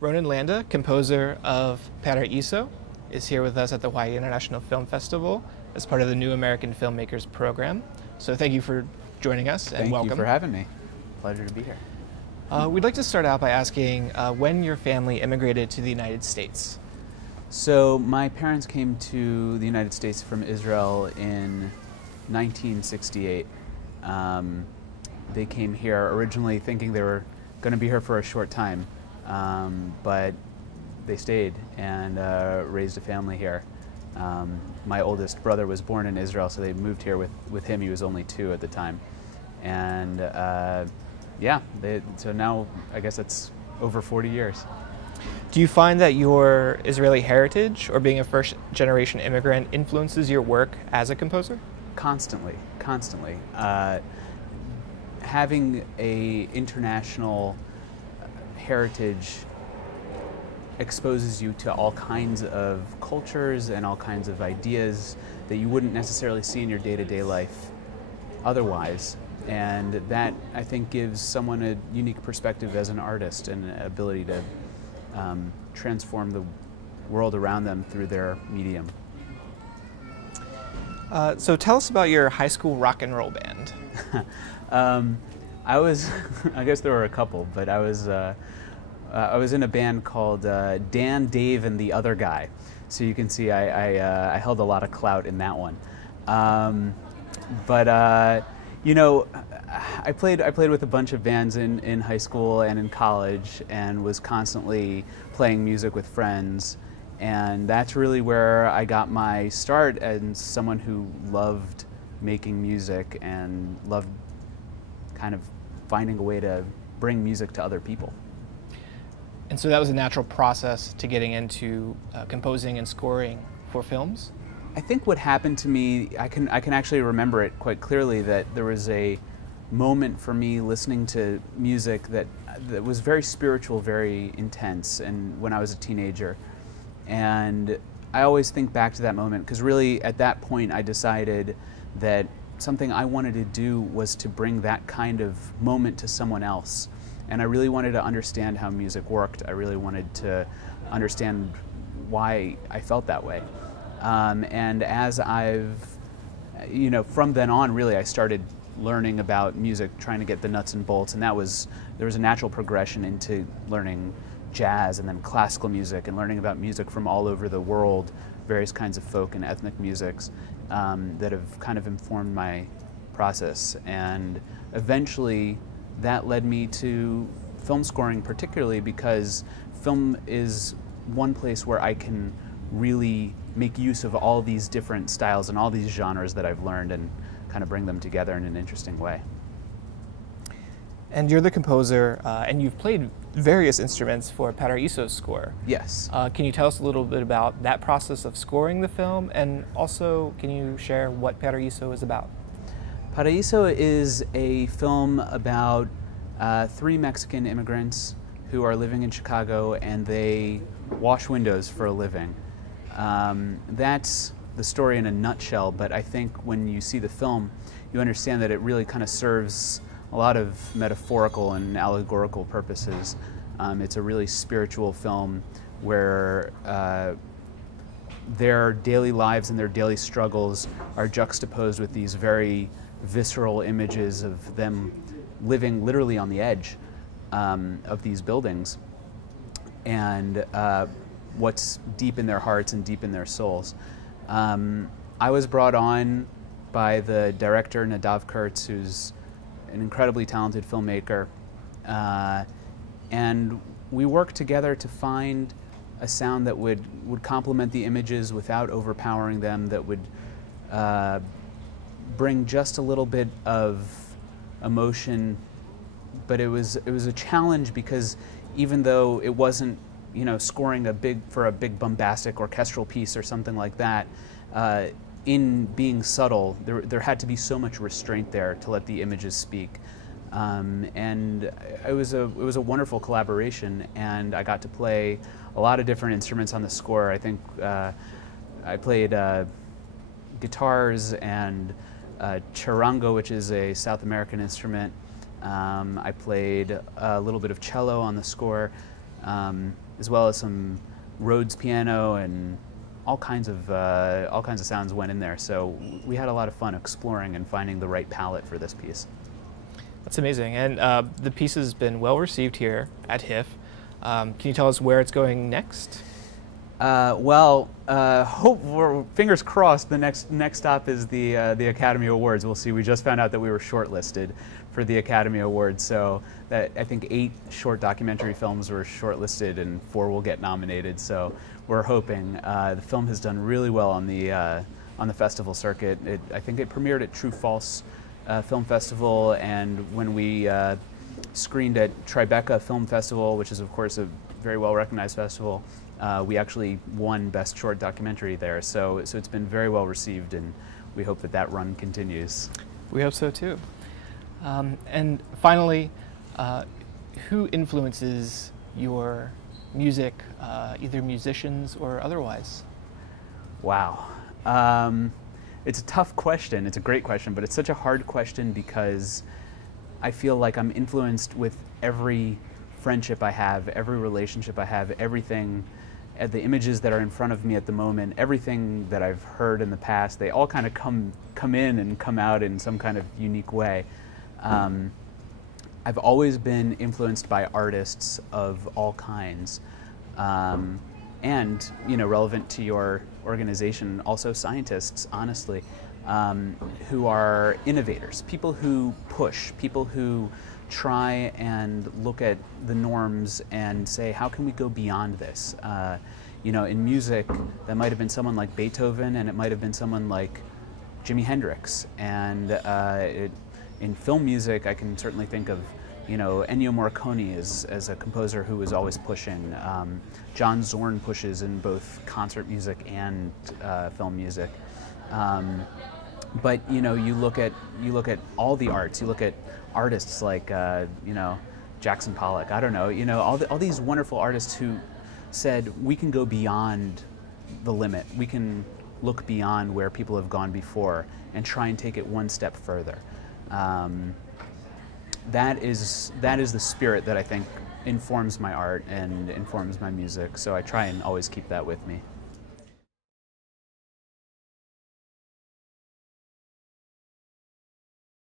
Ronen Landa, composer of Paraiso, is here with us at the Hawaii International Film Festival as part of the New American Filmmakers program. So thank you for joining us and welcome. Thank you for having me. Pleasure to be here. We'd like to start out by asking when your family immigrated to the United States. So my parents came to the United States from Israel in 1968. They came here originally thinking they were going to be here for a short time, but they stayed and raised a family here. My oldest brother was born in Israel, so they moved here with him. He was only 2 at the time. And yeah, so now I guess it's over 40 years. Do you find that your Israeli heritage or being a first-generation immigrant influences your work as a composer? Constantly. Having an international heritage exposes you to all kinds of cultures and all kinds of ideas that you wouldn't necessarily see in your day-to-day life otherwise. And that, I think, gives someone a unique perspective as an artist and an ability to transform the world around them through their medium. So tell us about your high school rock and roll band. I guess there were a couple, but I was in a band called Dan, Dave, and the Other Guy. So you can see I held a lot of clout in that one. You know, I played with a bunch of bands in high school and in college, and was constantly playing music with friends. And that's really where I got my start as someone who loved making music and loved kind of finding a way to bring music to other people. And so that was a natural process to getting into composing and scoring for films? I think what happened to me, I can actually remember it quite clearly, that there was a moment for me listening to music that was very spiritual, very intense, and when I was a teenager. And I always think back to that moment, because really at that point I decided that something I wanted to do was to bring that kind of moment to someone else. And I really wanted to understand how music worked. I really wanted to understand why I felt that way. And as from then on, really, I started learning about music, trying to get the nuts and bolts, and there was a natural progression into learning jazz and then classical music and learning about music from all over the world, various kinds of folk and ethnic musics that have kind of informed my process. And eventually that led me to film scoring, particularly because film is one place where I can really make use of all these different styles and all these genres that I've learned and kind of bring them together in an interesting way. And you're the composer, and you've played various instruments for Paraiso's score. Yes. Can you tell us a little bit about that process of scoring the film, and also can you share what Paraiso is about? Paraiso is a film about 3 Mexican immigrants who are living in Chicago, and they wash windows for a living. That's the story in a nutshell, but I think when you see the film, you understand that it really kind of serves a lot of metaphorical and allegorical purposes. It's a really spiritual film where their daily lives and their daily struggles are juxtaposed with these very visceral images of them living literally on the edge of these buildings, and what's deep in their hearts and deep in their souls. I was brought on by the director, Nadav Kurtz, who's an incredibly talented filmmaker, and we worked together to find a sound that would complement the images without overpowering them, that would bring just a little bit of emotion. But it was a challenge, because even though it wasn't, you know, scoring for a big bombastic orchestral piece or something like that, in being subtle, there had to be so much restraint there to let the images speak. And it was a wonderful collaboration, and I got to play a lot of different instruments on the score. I think I played guitars and charango, which is a South American instrument. I played a little bit of cello on the score. as well as some Rhodes piano, and all kinds of sounds went in there. So we had a lot of fun exploring and finding the right palette for this piece. That's amazing. And the piece has been well received here at HIFF. Can you tell us where it's going next? Fingers crossed. The next stop is the Academy Awards. We'll see. We just found out that we were shortlisted for the Academy Awards. So that, I think 8 short documentary films were shortlisted and 4 will get nominated. So we're hoping. The film has done really well on the festival circuit. I think it premiered at True False Film Festival, and when we screened at Tribeca Film Festival, which is of course a very well recognized festival, we actually won Best Short Documentary there. So it's been very well received, and we hope that run continues. We hope so too. And finally, who influences your music, either musicians or otherwise? Wow. It's a tough question. It's a great question, but it's such a hard question because I feel like I'm influenced with every friendship I have, every relationship I have, everything, the images that are in front of me at the moment, everything that I've heard in the past, they all kind of come in and come out in some kind of unique way. I've always been influenced by artists of all kinds. And, relevant to your organization, also scientists, honestly, who are innovators, people who push, people who try and look at the norms and say, how can we go beyond this? In music, that might have been someone like Beethoven, and it might have been someone like Jimi Hendrix. And in film music, I can certainly think of Ennio Morricone as a composer who is always pushing. John Zorn pushes in both concert music and film music. But you look at all the arts. You look at artists like Jackson Pollock. I don't know. All these wonderful artists who said we can go beyond the limit. We can look beyond where people have gone before and try and take it one step further. That is the spirit that I think informs my art and informs my music, so I try and always keep that with me.